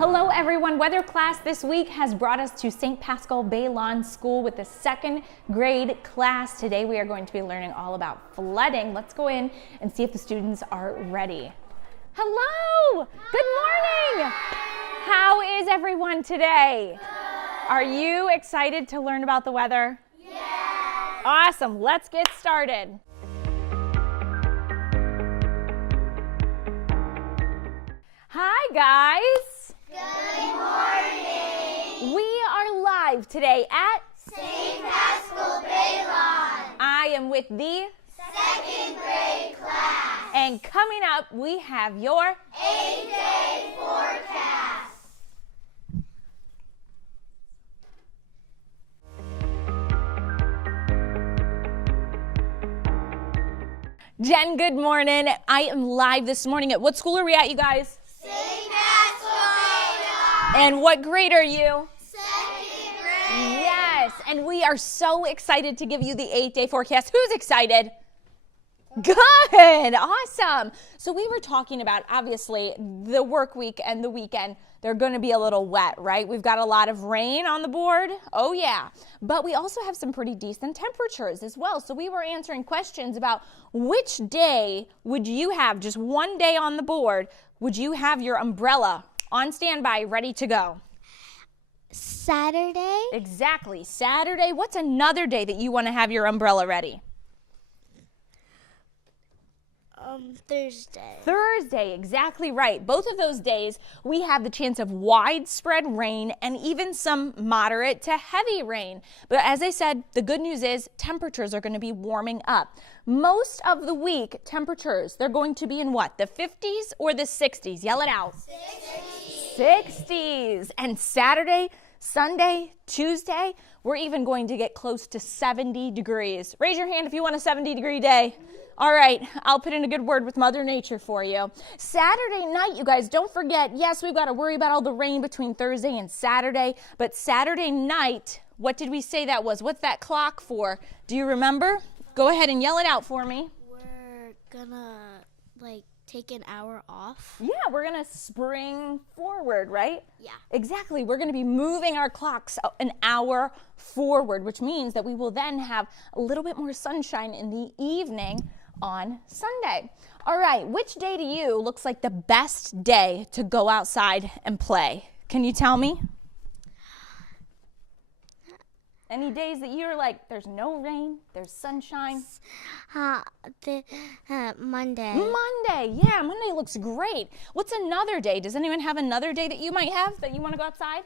Hello everyone, weather class this week has brought us to St. Paschal Baylon School with the second grade class. Today we are going to be learning all about flooding. Let's go in and see if the students are ready. Hello, good morning. How is everyone today? Are you excited to learn about the weather? Yes. Awesome, let's get started. Hi guys. Good morning! We are live today at St. Paschal Baylon. I am with the second grade class. And coming up, we have your 8-day forecast. Jen, good morning. I am live this morning at what school are we at, you guys? St. Paschal Baylon. And what grade are you? Second grade. Yes, and we are so excited to give you the 8-day forecast. Who's excited? Good, awesome. So we were talking about, obviously, the work week and the weekend. They're going to be a little wet, right? We've got a lot of rain on the board. Oh, yeah. But we also have some pretty decent temperatures as well. So we were answering questions about which day would you have, just one day on the board, would you have your umbrella on standby, ready to go? Saturday. Exactly. Saturday. What's another day that you want to have your umbrella ready? Thursday. Thursday, exactly right. Both of those days, we have the chance of widespread rain and even some moderate to heavy rain. But as I said, the good news is temperatures are going to be warming up. Most of the week, temperatures, they're going to be in what? The 50s or the 60s? Yell it out. 60s. And Saturday, Sunday, Tuesday, we're even going to get close to 70 degrees. Raise your hand if you want a 70-degree day. All right, I'll put in a good word with Mother Nature for you. Saturday night, you guys, don't forget, yes, we've got to worry about all the rain between Thursday and Saturday, but Saturday night, what did we say that was? What's that clock for? Do you remember? Go ahead and yell it out for me. We're gonna, take an hour off. Yeah, we're going to spring forward, right? Yeah. Exactly. We're going to be moving our clocks an hour forward, which means that we will then have a little bit more sunshine in the evening on Sunday. All right, which day to you looks like the best day to go outside and play? Can you tell me? Any days that you're like, there's no rain, there's sunshine? Monday. Monday, yeah, Monday looks great. What's another day? Does anyone have another day that you might have that you want to go outside?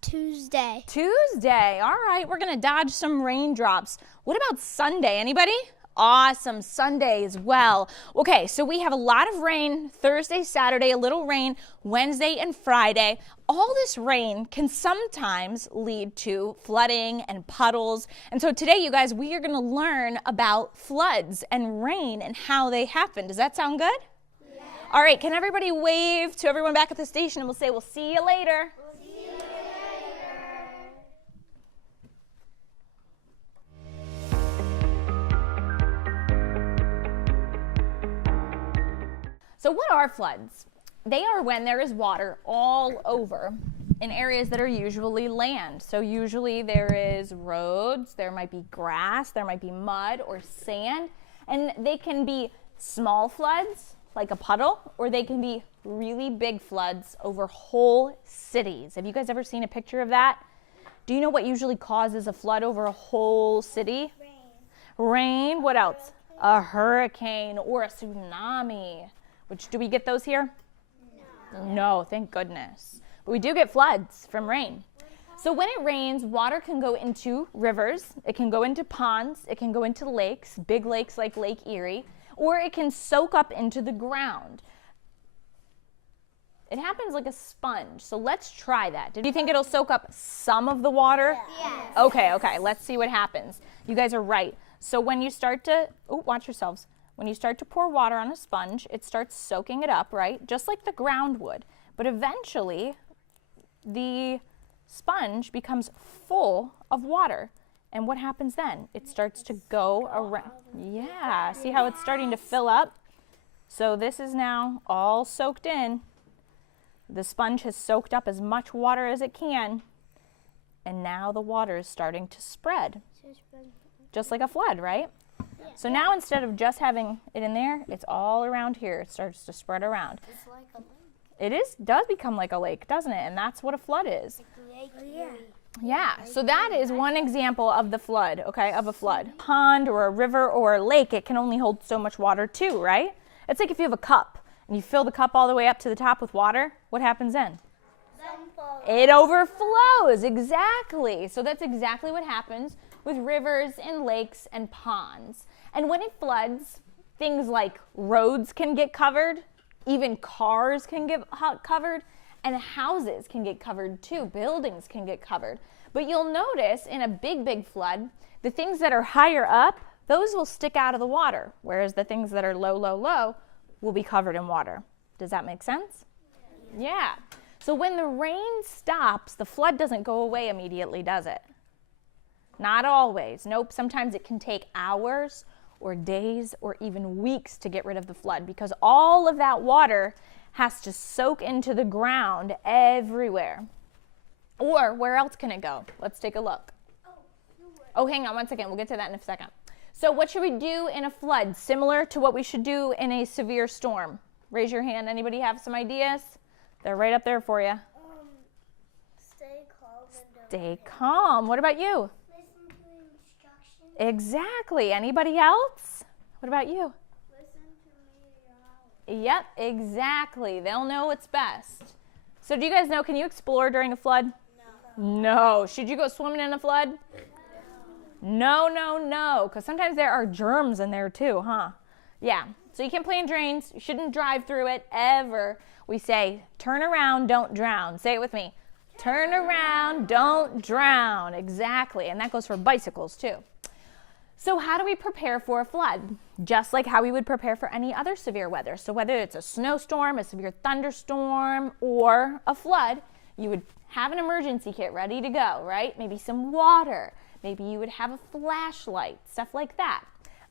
Tuesday. Tuesday, all right, we're going to dodge some raindrops. What about Sunday? Anybody? Awesome, Sunday as well. Okay, so we have a lot of rain Thursday, Saturday, a little rain Wednesday and Friday. All this rain can sometimes lead to flooding and puddles. And so today, you guys, we are going to learn about floods and rain and how they happen. Does that sound good? Yeah. All right, can everybody wave to everyone back at the station and we'll say, we'll see you later. So what are floods? They are when there is water all over in areas that are usually land. So usually there is roads, there might be grass, there might be mud or sand, and they can be small floods like a puddle, or they can be really big floods over whole cities. Have you guys ever seen a picture of that? Do you know what usually causes a flood over a whole city? Rain. What else? A hurricane or a tsunami. Which, do we get those here? No, thank goodness. But we do get floods from rain. So when it rains, water can go into rivers, it can go into ponds, it can go into lakes, big lakes like Lake Erie, or it can soak up into the ground. It happens like a sponge, so let's try that. Do you think it'll soak up some of the water? Yes. Okay, let's see what happens. You guys are right. So when you start to, watch yourselves. When you start to pour water on a sponge, it starts soaking it up, right? Just like the ground would. But eventually, the sponge becomes full of water. And what happens then? It starts to go around. Yeah, see how it's starting to fill up? So this is now all soaked in. The sponge has soaked up as much water as it can, and now the water is starting to spread, just like a flood, right? Yeah. So now instead of just having it in there, it's all around here. It starts to spread around. It's like a lake. It does become like a lake, doesn't it? And that's what a flood is. Yeah. Yeah, so that is one example of the flood, okay, of a flood. Pond or a river or a lake, it can only hold so much water too, right? It's like if you have a cup and you fill the cup all the way up to the top with water, what happens then? It overflows, exactly. So that's exactly what happens with rivers and lakes and ponds. And when it floods, things like roads can get covered, even cars can get covered, and houses can get covered too. Buildings can get covered. But you'll notice in a big flood, the things that are higher up, those will stick out of the water, whereas the things that are low will be covered in water. Does that make sense? Yeah. So when the rain stops, the flood doesn't go away immediately, does it? Not always. Nope. Sometimes it can take hours or days or even weeks to get rid of the flood because all of that water has to soak into the ground everywhere. Or where else can it go? Let's take a look. Oh, hang on one second. We'll get to that in a second. So what should we do in a flood? Similar to what we should do in a severe storm. Raise your hand. Anybody have some ideas? They're right up there for you. Stay calm and Stay calm. What about you? listen to instructions. Exactly. Anybody else? What about you? Listen to meteorology. Yep, exactly. They'll know what's best. So do you guys know, can you explore during a flood? No. Should you go swimming in a flood? No, because sometimes there are germs in there too, huh? Yeah, so you can't play in drains. You shouldn't drive through it ever. We say, turn around, don't drown. Say it with me. Turn around, don't drown. Exactly, and that goes for bicycles too. So how do we prepare for a flood? Just like how we would prepare for any other severe weather. So whether it's a snowstorm, a severe thunderstorm, or a flood, you would have an emergency kit ready to go, right? Maybe some water. Maybe you would have a flashlight, stuff like that.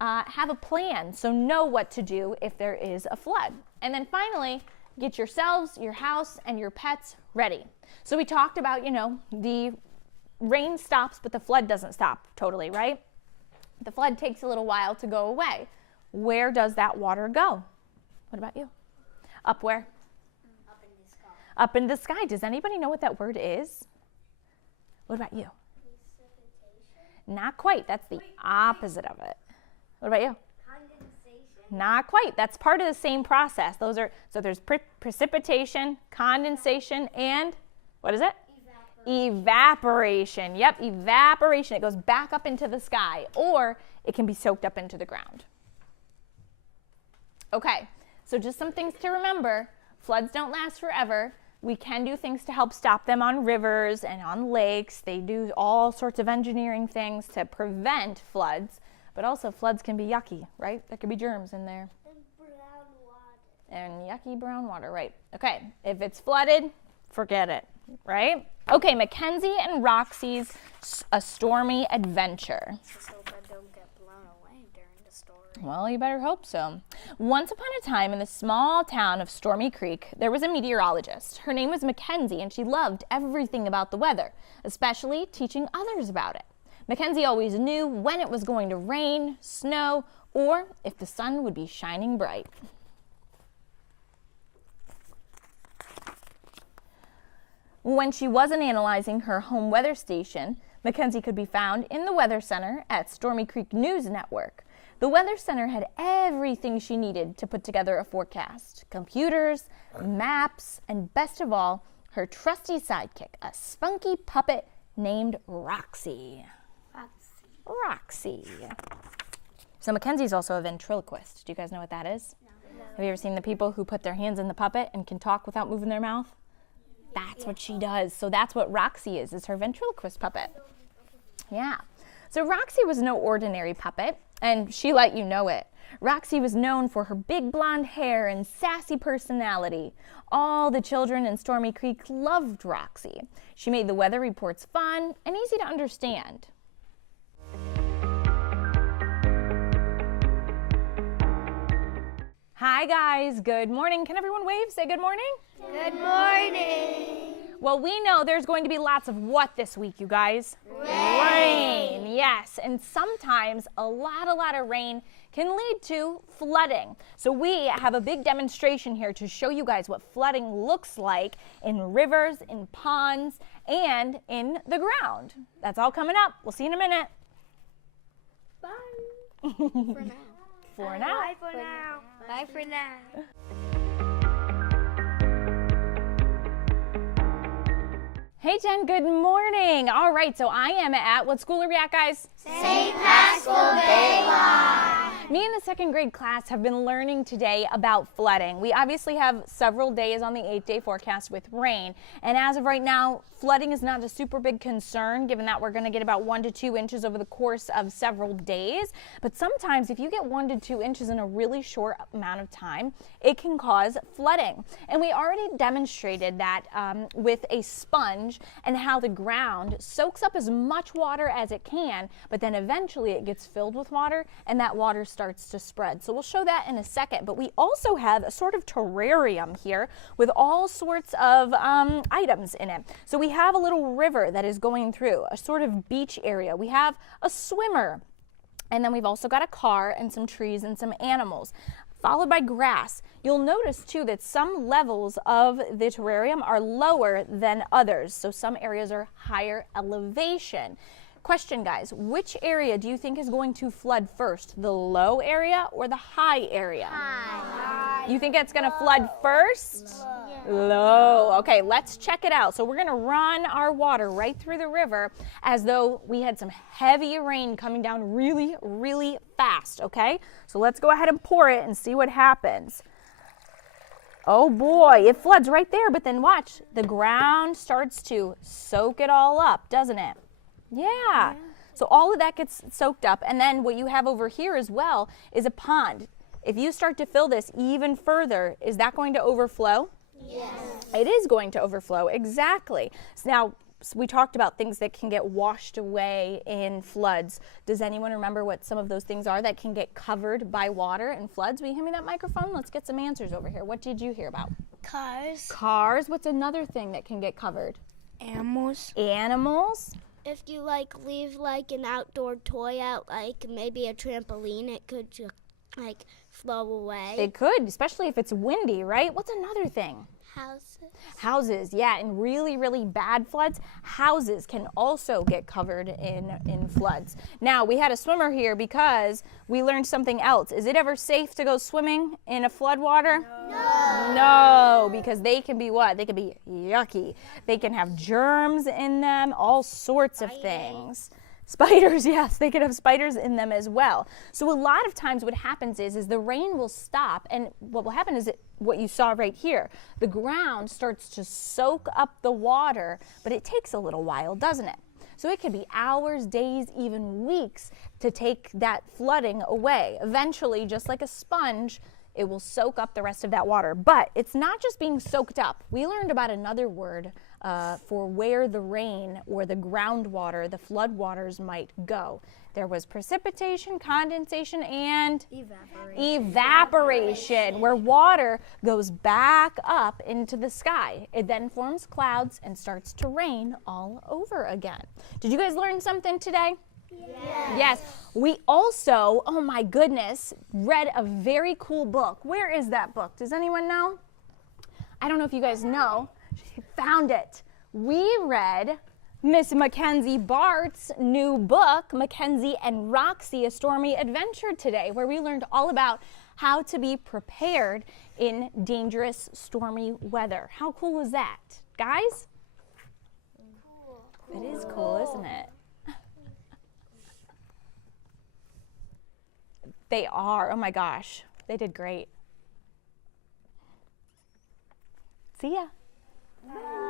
Have a plan, so know what to do if there is a flood. And then finally, get yourselves, your house, and your pets ready. So we talked about, the rain stops, but the flood doesn't stop totally, right? The flood takes a little while to go away. Where does that water go? What about you? Up where? Up in the sky. Up in the sky. Does anybody know what that word is? What about you? Precipitation. Not quite. That's the opposite of it. What about you? Condensation. Not quite. That's part of the same process. There's precipitation, condensation, and what is it? Evaporation. Yep, evaporation. It goes back up into the sky, or it can be soaked up into the ground. Okay, so just some things to remember. Floods don't last forever. We can do things to help stop them on rivers and on lakes. They do all sorts of engineering things to prevent floods, but also floods can be yucky, right? There could be germs in there. And brown water. And yucky brown water, right. Okay, if it's flooded, forget it, right? Okay, Mackenzie and Roxy's A Stormy Adventure. Just hope I don't get blown away during the story. Well, you better hope so. Once upon a time in the small town of Stormy Creek, there was a meteorologist. Her name was Mackenzie, and she loved everything about the weather, especially teaching others about it. Mackenzie always knew when it was going to rain, snow, or if the sun would be shining bright. When she wasn't analyzing her home weather station, Mackenzie could be found in the Weather Center at Stormy Creek News Network. The Weather Center had everything she needed to put together a forecast: computers, maps, and best of all, her trusty sidekick, a spunky puppet named Roxy. Roxy. So Mackenzie's also a ventriloquist. Do you guys know what that is? No. Have you ever seen the people who put their hands in the puppet and can talk without moving their mouth? That's what she does. So that's what Roxy is her ventriloquist puppet. Yeah. So Roxy was no ordinary puppet, and she let you know it. Roxy was known for her big blonde hair and sassy personality. All the children in Stormy Creek loved Roxy. She made the weather reports fun and easy to understand. Hi guys, good morning. Can everyone wave? Say good morning. Good morning. Well, we know there's going to be lots of what this week, you guys? Rain. Yes, and sometimes a lot of rain can lead to flooding. So we have a big demonstration here to show you guys what flooding looks like in rivers, in ponds, and in the ground. That's all coming up. We'll see you in a minute. Bye. For now. For now. Bye for now. Bye for now. Hey Jen, good morning. All right, so I am at, what school are we at, guys? St. Paschal Baylon. Me and the second grade class have been learning today about flooding. We obviously have several days on the 8-day forecast with rain, and as of right now, flooding is not a super big concern given that we're going to get about 1 to 2 inches over the course of several days. But sometimes if you get 1 to 2 inches in a really short amount of time, it can cause flooding. And we already demonstrated that with a sponge and how the ground soaks up as much water as it can, but then eventually it gets filled with water and that water starts to spread. So we'll show that in a second. But we also have a sort of terrarium here with all sorts of items in it. So we have a little river that is going through, a sort of beach area. We have a swimmer, and then we've also got a car and some trees and some animals, followed by grass. You'll notice too that some levels of the terrarium are lower than others, so some areas are higher elevation. Question, guys, which area do you think is going to flood first, the low area or the high area? High. You think it's going to flood first? Low. Okay, let's check it out. So we're going to run our water right through the river as though we had some heavy rain coming down really, really fast, okay? So let's go ahead and pour it and see what happens. Oh boy, it floods right there, but then watch, the ground starts to soak it all up, doesn't it? Yeah. So all of that gets soaked up, and then what you have over here as well is a pond. If you start to fill this even further, is that going to overflow? Yes. It is going to overflow, exactly. So now, we talked about things that can get washed away in floods. Does anyone remember what some of those things are that can get covered by water in floods? Will you hand me that microphone? Let's get some answers over here. What did you hear about? Cars. Cars. What's another thing that can get covered? Animals. Animals. If you leave an outdoor toy out, maybe a trampoline, it could just flow away. It could, especially if it's windy, right? What's another thing? Houses. Houses, yeah, in really, really bad floods, houses can also get covered in floods. Now, we had a swimmer here because we learned something else. Is it ever safe to go swimming in a flood water? No. No, because they can be what? They can be yucky. They can have germs in them, all sorts of things. Spiders, yes, they could have spiders in them as well. So a lot of times what happens is the rain will stop, and what will happen is what you saw right here. The ground starts to soak up the water, but it takes a little while, doesn't it? So it could be hours, days, even weeks to take that flooding away. Eventually, just like a sponge, it will soak up the rest of that water. But it's not just being soaked up. We learned about another word for where the rain or the groundwater, the flood waters might go. There was precipitation, condensation, and evaporation, where water goes back up into the sky. It then forms clouds and starts to rain all over again. Did you guys learn something today? Yes. We also, oh my goodness, read a very cool book. Where is that book? Does anyone know? I don't know if you guys know. She found it. We read Miss Mackenzie Bart's new book, Mackenzie and Roxy, A Stormy Adventure today, where we learned all about how to be prepared in dangerous stormy weather. How cool is that? Guys? Cool. It is cool, isn't it? They are. Oh my gosh. They did great. See ya. Bye.